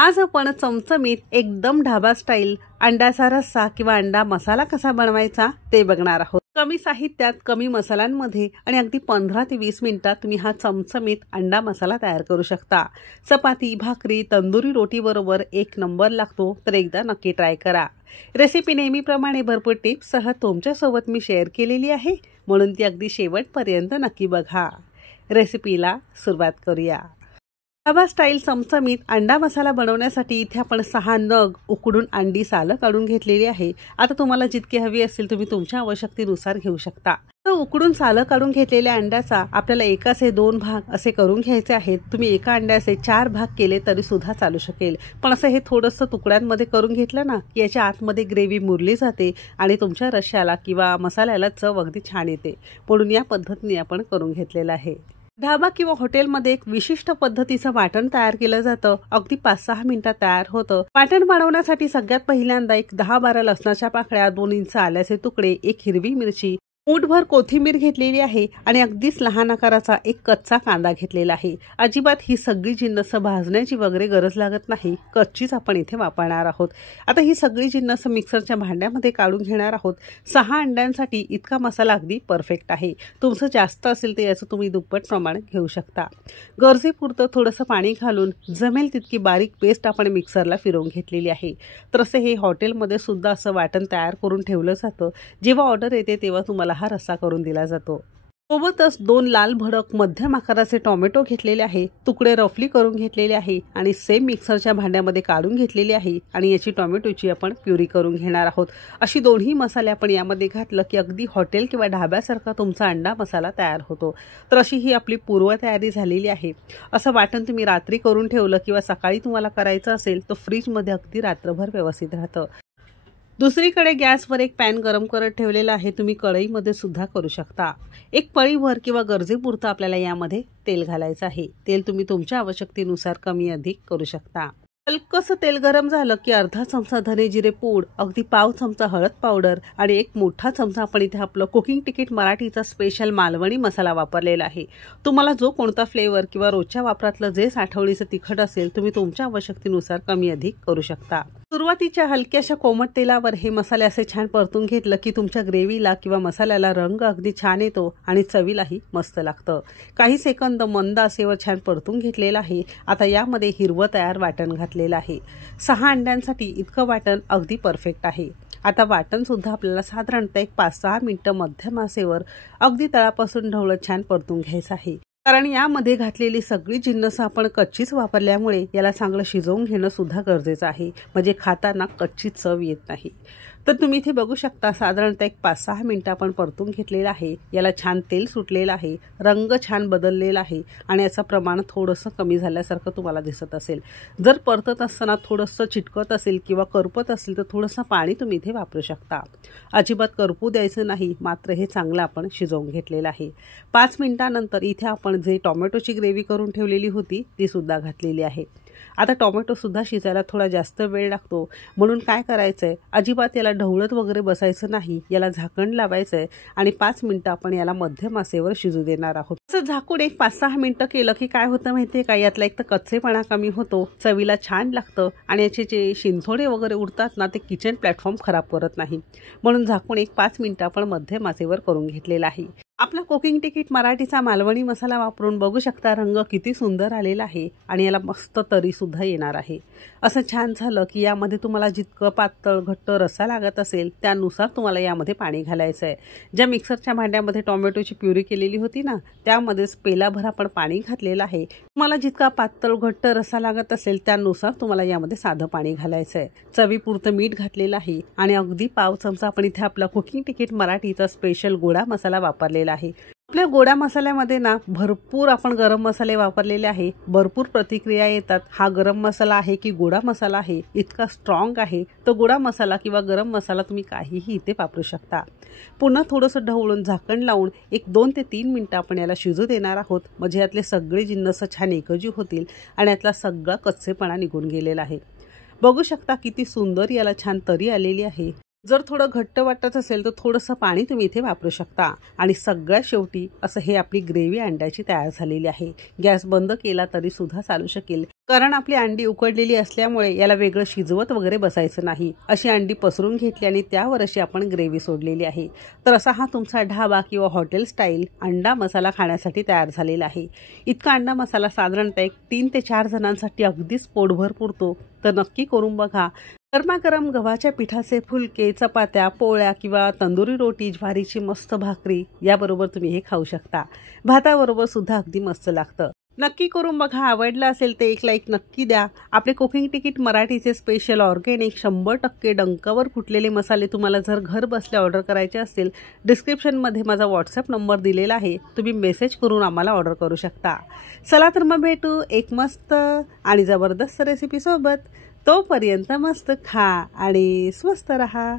आज आपण चमचमीत एकदम ढाबा स्टाईल अंड्याचा रस्सा किंवा अंडा मसाला कसा बनवायचा ते बघणार आहोत। कमी साहित्यात कमी मसाल्यांमध्ये आणि अगदी 15 ते 20 मिनिटात तुम्ही हा चमचमीत अंडा मसाला तयार करू शकता। चपाती, भाकरी, तंदुरी रोटी बरोबर एक नंबर लागतो, तर एकदा नक्की ट्राय करा। रेसिपी नेहमीप्रमाणे भरपूर टिप्स सह तुमच्या सोबत मी शेअर केलेली आहे, म्हणून ती अगदी शेवटपर्यंत नक्की बघा। रेसिपीला सुरुवात करूया। ढाबा स्टाईल चमचमीत अंडा मसाला बनवण्यासाठी इथे आपण 6 नग उकडून अंडी सालं काढून घेतलेली आहे। आता तुम्हाला जितके हवी असतील तुम्ही तुमच्या आवश्यकतेनुसार घेऊ शकता। तर उकडून सालं काढून घेतलेल्या अंड्याचा आपल्याला एकाचे 2 भाग असे करून घ्यायचे आहेत। तुम्ही एका अंड्याचे 4 भाग केले तरी सुद्धा चालू शकेल, पण असं हे थोडंसं तुकड्यांमध्ये करून घेतलं ना की याच्या आतमध्ये ग्रेव्ही मुरली जाते आणि तुमच्या रश्श्याला किंवा मसाल्याला चव अगदी छान येते, म्हणून या पद्धतीने आपण करून घेतलेलं आहे। ढाबा किंवा हॉटेलमध्ये एक विशिष्ट पद्धतीचं वाटण तयार केलं जातं, अगदी 5-6 मिनिटात तयार होतं। वाटण बनवण्यासाठी सगळ्यात पहिल्यांदा एक 10-12 लसणाच्या पाकळ्या, 2 इंच आल्याचे तुकडे, 1 हिरवी मिरची, मूठभर कोथिंबीर घेतलेली आहे आणि अगदीच लहान आकाराचा एक कच्चा कांदा घेतलेला आहे। अजिबात ही सगळी जिन्नस भाजण्याची वगैरे गरज लागत नाही, कच्चीच आपण इथे वापरणार आहोत। आता ही सगळी जिन्नस मिक्सरच्या भांड्यामध्ये काढून घेणार आहोत। 6 अंड्यांसाठी इतका मसाला अगदी परफेक्ट आहे। तुमचं जास्त असेल तर याचं तुम्ही दुप्पट प्रमाण घेऊ शकता। गरजेपुरतं थोडंसं पाणी घालून जमेल तितकी बारीक पेस्ट आपण मिक्सरला फिरवून घेतलेली आहे। तर असे हे हॉटेलमध्ये सुद्धा असं वाटण तयार करून ठेवलं जातं, जेव्हा ऑर्डर येते तेव्हा तुम्हाला हा रस्सा करून दिला जातो। सोबतच 2 लाल भडक मध्यम आकाराचे टोमॅटो घेतलेले आहे, तुकडे रफली करून घेतलेले आहे आणि सेम मिक्सरच्या भांड्यामध्ये काढून घेतलेली आहे आणि याची टोमॅटोची आपण प्युरी करून घेणार आहोत। अशी दोन्ही मसाले आपण यामध्ये घातलं की अगदी हॉटेल किंवा ढाब्यासारखा तुमचा अंडा मसाला तयार होतो। तर अशी ही आपली पूर्वतयारी झालेली आहे। असं वाटण तुम्ही रात्री करून ठेवलं किंवा सकाळी तुम्हाला करायचं असेल तर फ्रीजमध्ये अगदी रात्रभर व्यवस्थित राहतं। दुसरीकडे गॅसवर एक पॅन गरम करत ठेवलेला आहे, तुम्ही कढईमध्ये सुद्धा करू शकता। एक पळीभर किंवा गरजेपुरतं आपल्याला यामध्ये तेल घालायचं आहे। तेल तुम्ही तुमच्या आवश्यकतेनुसार कमी अधिक करू शकता। हलकसं तेल गरम झालं की अर्धा चमचा धने जिरे पूड, अगदी पाव चमचा हळद पावडर आणि एक मोठा चमचा आपण इथे आपलं कुकिंग तिकीट मराठीचा स्पेशल मालवणी मसाला वापरलेला आहे। तुम्हाला जो कोणता फ्लेवर किंवा रोजच्या वापरातलं जे आठवणीचं तिखट असेल तुम्ही तुमच्या आवश्यकतेनुसार कमी अधिक करू शकता। सुरुवातीच्या हलक्याशा कोमट तेलावर हे मसाले असे छान परतून घेतलं की तुमच्या ग्रेव्हीला किंवा मसाल्याला रंग अगदी छान येतो आणि चवीलाही मस्त लागतं। काही सेकंद मंद आचेवर छान परतून घेतलेलं आहे। आता यामध्ये हिरवं तयार वाटण घातलेलं आहे। 6 अंड्यांसाठी इतकं वाटण अगदी परफेक्ट आहे। आता वाटण सुद्धा आपल्याला साधारणतः एक 5-6 मिनिटं मध्यम आचेवर अगदी तळापासून ढवळत छान परतून घ्यायचं आहे, कारण यामध्ये घातलेली सगळी जिन्नस आपण कच्चीच वापरल्यामुळे याला चांगलं शिजवून घेणं सुद्धा गरजेचं आहे, म्हणजे खाताना कच्ची चव येत नाही। तर तुम्ही इथे बघू शकता साधारणतः एक 5-6 मिनिटं आपण परतून घेतलेलं आहे। याला छान तेल सुटलेलं आहे, रंग छान बदललेला आहे आणि याचं प्रमाण थोडंसं कमी झाल्यासारखं तुम्हाला दिसत असेल। जर परतत असताना थोडंसं चिटकत असेल किंवा करपत असेल तर थोडंसं पाणी तुम्ही इथे वापरू शकता। अजिबात करपू द्यायचं नाही, मात्र हे चांगलं आपण शिजवून घेतलेलं आहे। 5 मिनिटांनंतर इथे आपण जे टोमॅटोची ग्रेव्ही करून ठेवलेली होती ती सुद्धा घातलेली आहे। आता टोमॅटो सुद्धा शिजायला थोडा जास्त वेळ लागतो, म्हणून काय करायचंय, अजिबात याला ढवळत वगैरे बसायचं नाही, याला झाकण लावायचंय आणि 5 मिनिटं आपण याला मध्यम आचेवर शिजू देणार आहोत। असं झाकून एक 5-6 मिनिटं केलं की काय होतं माहितीये का, यातला एक तर कच्चेपणा कमी होतो, चवीला छान लागतं आणि याचे जे शिंथोडे वगैरे उडतात ना ते किचन प्लॅटफॉर्म खराब करत नाही, म्हणून झाकून एक 5 मिनिटं आपण मध्यम आचेवर करून घेतलेला आहे। आपला कुकिंग तिकीट मराठीचा मालवणी मसाला वापरून बघू शकता रंग किती सुंदर आलेला आहे आणि याला मस्त तरी सुद्धा येणार आहे। असं छान झालं की यामध्ये तुम्हाला जितकं पातळ घट्ट रस्सा लागत असेल त्यानुसार तुम्हाला यामध्ये पाणी घालायचं आहे। ज्या मिक्सरच्या भांड्यामध्ये टोमॅटोची प्युरी केलेली होती ना त्यामध्येच पेलाभर आपण पाणी घातलेलं आहे। तुम्हाला जितका पातळ घट्ट रस्सा लागत असेल त्यानुसार तुम्हाला यामध्ये साधं पाणी घालायचं आहे। चवीपुरतं मीठ घातलेलं आहे आणि अगदी पाव चमचा आपण इथे आपला कुकिंग तिकीट मराठीचा स्पेशल गोडा मसाला वापरलेला आहे। आपल्या गोडा मसाल्यामध्ये ना भरपूर आपण गरम मसाले वापरलेले आहे, भरपूर प्रतिक्रिया येतात हा गरम मसाला आहे की गोडा मसाला आहे, इतका स्ट्रॉंग आहे। तो गोडा मसाला किंवा गरम मसाला तुम्ही काहीही इथे वापरू शकता। पुन्हा थोडंसं ढवळून झाकण लावून एक 2 ते 3 मिनिटं आपण याला शिजू देणार आहोत, म्हणजे यातले सगळे जिन्नस छान एकजीव होतील आणि यातला सगळा कच्चेपणा निघून गेलेला आहे। बघू शकता किती सुंदर याला छान तरी आलेली आहे। जर थोडं घट्ट वाटत असेल तर थोडंसं पाणी तुम्ही इथे वापरू शकता। आणि सगळ्यात शेवटी असं हे आपली ग्रेव्ही अंड्याची तयार झालेली आहे। गॅस बंद केला तरी सुद्धा चालू शकेल, कारण आपली अंडी उकडलेली असल्यामुळे याला वेगळं शिजवत वगैरे बसायचं नाही। अशी अंडी पसरून घेतली आणि त्यावर अशी आपण ग्रेव्ही सोडलेली आहे। तर असा हा तुमचा ढाबा किंवा हॉटेल स्टाईल अंडा मसाला खाण्यासाठी तयार झालेला आहे। इतका अंडा मसाला साधारणतः 3 ते 4 जणांसाठी अगदीच पोटभर पुरतो। तर नक्की करून बघा। गरमागरम गव्हाच्या पिठाचे फुलके, चपात्या, पोळ्या किंवा तंदुरी रोटी, ज्वारीची मस्त भाकरी याबरोबर तुम्ही हे खाऊ शकता। भाताबरोबर सुद्धा अगदी मस्त लागतं। नक्की करून बघा। आवडला असेल तर एक लाईक नक्की द्या। आपले कुकिंग तिकीट मराठीचे स्पेशल ऑर्गॅनिक 100% डंकावर फुटलेले मसाले तुम्हाला जर घर बसल्या ऑर्डर करायचे असतील, डिस्क्रिप्शनमध्ये माझा व्हॉट्सअप नंबर दिलेला आहे, तुम्ही मेसेज करून आम्हाला ऑर्डर करू शकता। चला तर मग भेटू एक मस्त आणि जबरदस्त रेसिपी सोबत। तोपर्यंत मस्त खा आणि स्वस्त रहा।